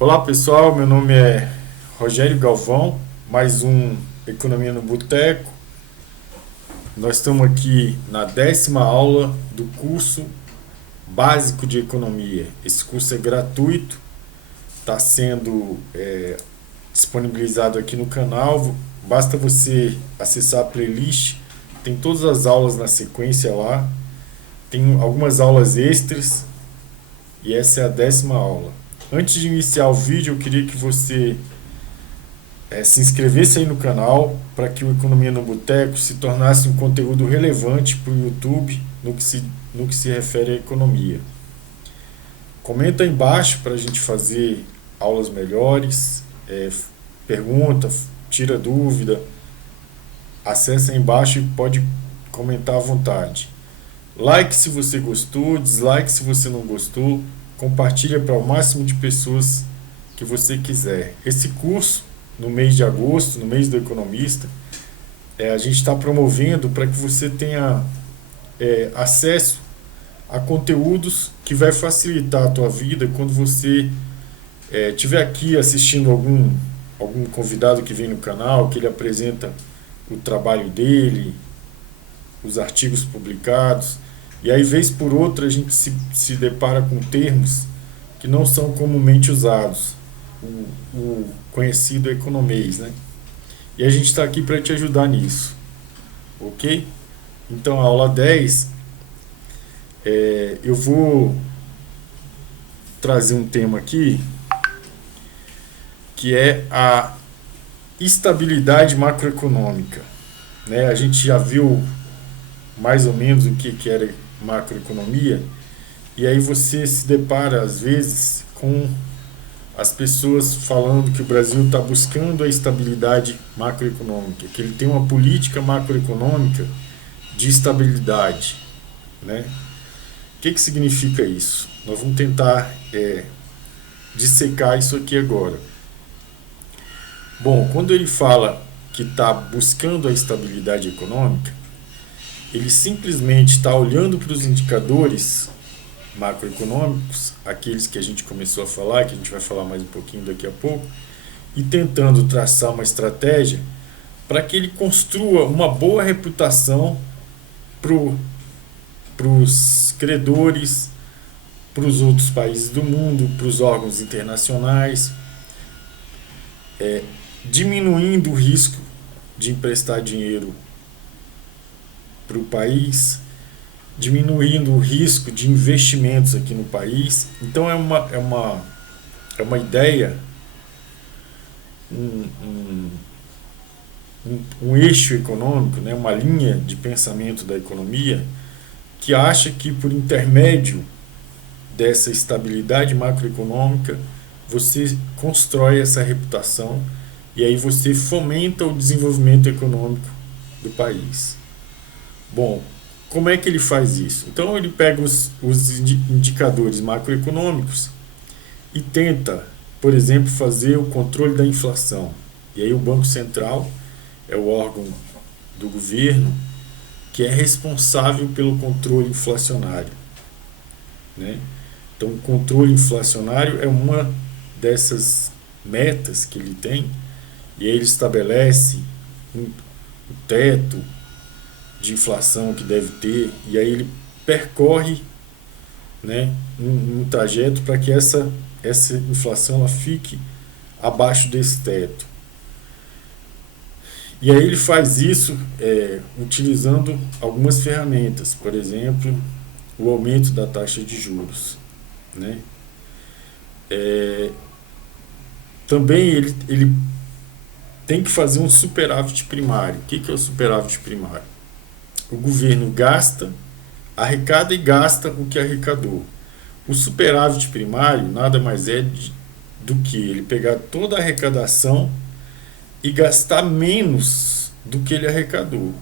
Olá pessoal, meu nome é Rogério Galvão, mais um Economia no Boteco. Nós estamos aqui na 10ª aula do curso básico de economia. Esse curso é gratuito, está sendo disponibilizado aqui no canal. Basta você acessar a playlist, tem todas as aulas na sequência lá, tem algumas aulas extras e essa é a 10ª aula. Antes de iniciar o vídeo, eu queria que você se inscrevesse aí no canal para que o Economia no Boteco se tornasse um conteúdo relevante para o YouTube no que se refere à economia. Comenta aí embaixo para a gente fazer aulas melhores, pergunta, tira dúvida, acessa aí embaixo e pode comentar à vontade. Like se você gostou, dislike se você não gostou, compartilha para o máximo de pessoas que você quiser. Esse curso, no mês de agosto, no mês do economista, a gente está promovendo para que você tenha acesso a conteúdos que vai facilitar a tua vida quando você estiver aqui assistindo algum convidado que vem no canal, que ele apresenta o trabalho dele, os artigos publicados, e aí vez por outra a gente se depara com termos que não são comumente usados, o conhecido economês, né? E a gente está aqui para te ajudar nisso, ok? Então a aula 10, eu vou trazer um tema aqui que é a estabilidade macroeconômica, né? A gente já viu mais ou menos o que era macroeconomia, e aí você se depara às vezes com as pessoas falando que o Brasil está buscando a estabilidade macroeconômica, que ele tem uma política macroeconômica de estabilidade, né? O que significa isso? Nós vamos tentar dissecar isso aqui agora. Bom, quando ele fala que está buscando a estabilidade econômica, ele simplesmente está olhando para os indicadores macroeconômicos, aqueles que a gente começou a falar, que a gente vai falar mais um pouquinho daqui a pouco, e tentando traçar uma estratégia para que ele construa uma boa reputação para os credores, para os outros países do mundo, para os órgãos internacionais, diminuindo o risco de emprestar dinheiro para o país, diminuindo o risco de investimentos aqui no país. Então é uma ideia, um eixo econômico, né, uma linha de pensamento da economia que acha que por intermédio dessa estabilidade macroeconômica você constrói essa reputação e aí você fomenta o desenvolvimento econômico do país. Bom, como é que ele faz isso? Então ele pega os indicadores macroeconômicos e tenta, por exemplo, fazer o controle da inflação. E aí o Banco Central é o órgão do governo que é responsável pelo controle inflacionário, né? Então o controle inflacionário é uma dessas metas que ele tem, e aí ele estabelece o teto de inflação que deve ter, e aí ele percorre, né, um trajeto para que essa inflação ela fique abaixo desse teto. E aí ele faz isso utilizando algumas ferramentas, por exemplo, o aumento da taxa de juros, né? Também ele tem que fazer um superávit primário. O que é o superávit primário? O governo arrecada e gasta o que arrecadou. O superávit primário nada mais é do que ele pegar toda a arrecadação e gastar menos do que ele arrecadou.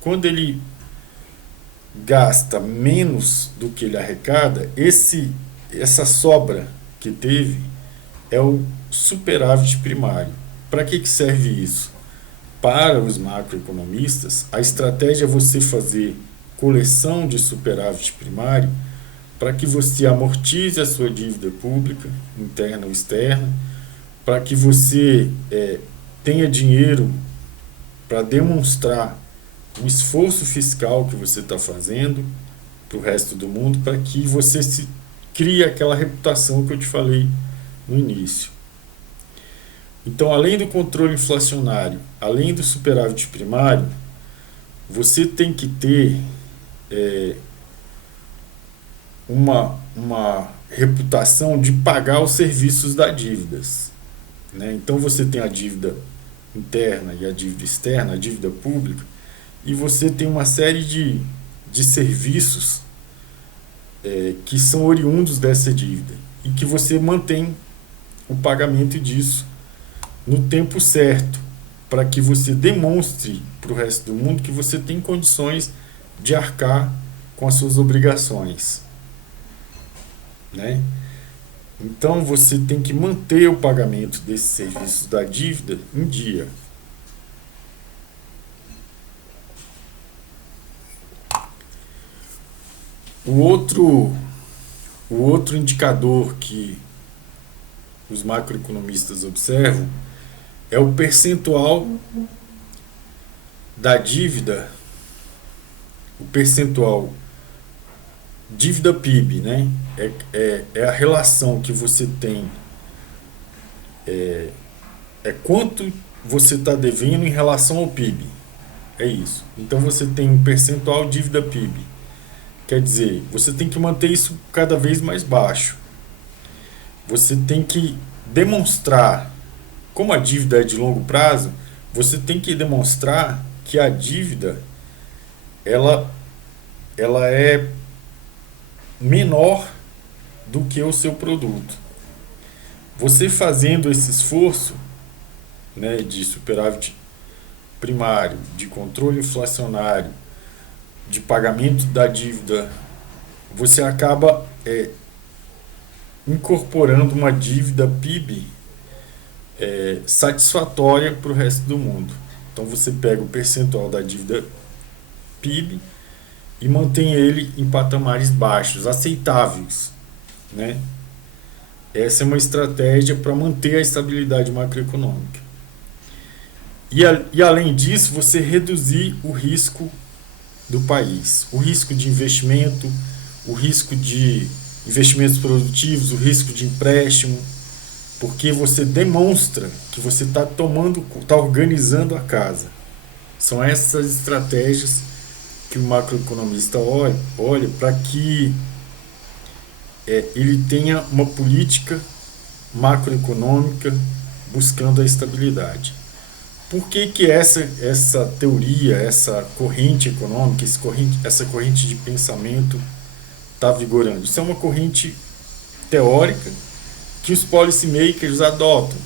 Quando ele gasta menos do que ele arrecada, essa sobra que teve é o superávit primário. Para que serve isso? Para os macroeconomistas, a estratégia é você fazer coleção de superávit primário para que você amortize a sua dívida pública, interna ou externa, para que você tenha dinheiro para demonstrar o esforço fiscal que você está fazendo para o resto do mundo, para que você se crie aquela reputação que eu te falei no início. Então, além do controle inflacionário, além do superávit primário, você tem que ter uma reputação de pagar os serviços das dívidas, né? Então você tem a dívida interna e a dívida externa, a dívida pública, e você tem uma série de serviços que são oriundos dessa dívida e que você mantém o pagamento disso no tempo certo, para que você demonstre para o resto do mundo que você tem condições de arcar com as suas obrigações, né? Então você tem que manter o pagamento desses serviços da dívida em dia. O outro indicador que os macroeconomistas observam é o percentual da dívida, o percentual dívida PIB, né? É a relação que você tem, quanto você está devendo em relação ao PIB. É isso. Então você tem um percentual dívida PIB. Quer dizer, você tem que manter isso cada vez mais baixo. Você tem que demonstrar, como a dívida é de longo prazo, você tem que demonstrar que a dívida ela é menor do que o seu produto. Você fazendo esse esforço, né, de superávit primário, de controle inflacionário, de pagamento da dívida, você acaba incorporando uma dívida PIB satisfatória para o resto do mundo. Então você pega o percentual da dívida PIB e mantém ele em patamares baixos, aceitáveis, né? Essa é uma estratégia para manter a estabilidade macroeconômica. E além disso, você reduzir o risco do país, o risco de investimento, o risco de investimentos produtivos, o risco de empréstimo, porque você demonstra que você está organizando a casa. São essas estratégias que o macroeconomista olha para que ele tenha uma política macroeconômica buscando a estabilidade. Por que essa teoria, essa corrente econômica, essa corrente de pensamento está vigorando? Isso é uma corrente teórica que os policymakers adotam.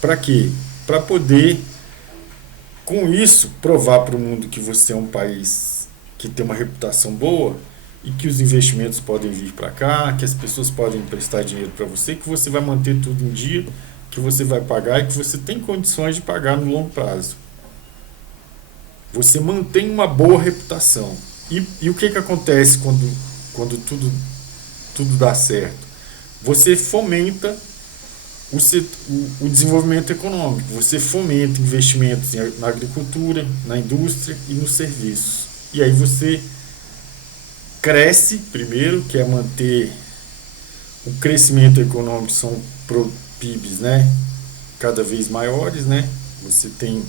Para quê? Para poder, com isso, provar para o mundo que você é um país que tem uma reputação boa e que os investimentos podem vir para cá, que as pessoas podem emprestar dinheiro para você, que você vai manter tudo em dia, que você vai pagar e que você tem condições de pagar no longo prazo. Você mantém uma boa reputação. E o que acontece quando tudo dá certo? Você fomenta o desenvolvimento econômico, você fomenta investimentos na agricultura, na indústria e nos serviços. E aí você cresce, primeiro, que é manter o crescimento econômico, são PIBs, né, cada vez maiores, né? Você tem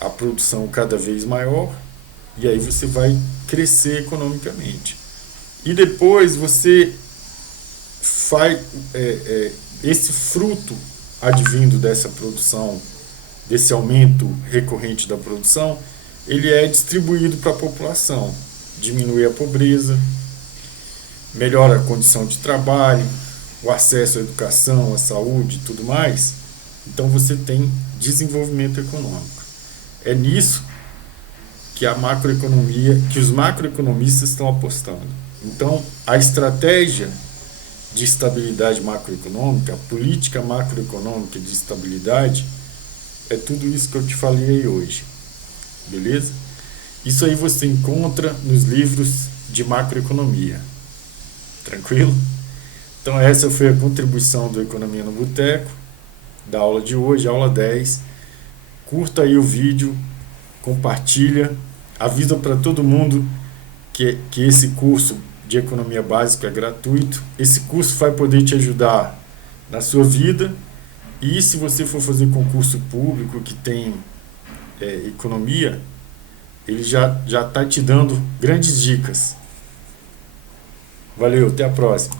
a produção cada vez maior e aí você vai crescer economicamente. E depois você faz esse fruto advindo dessa produção, desse aumento recorrente da produção, ele é distribuído para a população, diminui a pobreza, melhora a condição de trabalho, o acesso à educação, à saúde e tudo mais. Então você tem desenvolvimento econômico. É nisso que que os macroeconomistas estão apostando. Então, a estratégia de estabilidade macroeconômica, a política macroeconômica de estabilidade, é tudo isso que eu te falei aí hoje. Beleza? Isso aí você encontra nos livros de macroeconomia. Tranquilo? Então essa foi a contribuição do Economia no Boteco, da aula de hoje, aula 10. Curta aí o vídeo, compartilha, avisa para todo mundo que esse curso de economia básica é gratuito. Esse curso vai poder te ajudar na sua vida, e se você for fazer concurso público que tem economia, ele já está te dando grandes dicas. Valeu, até a próxima.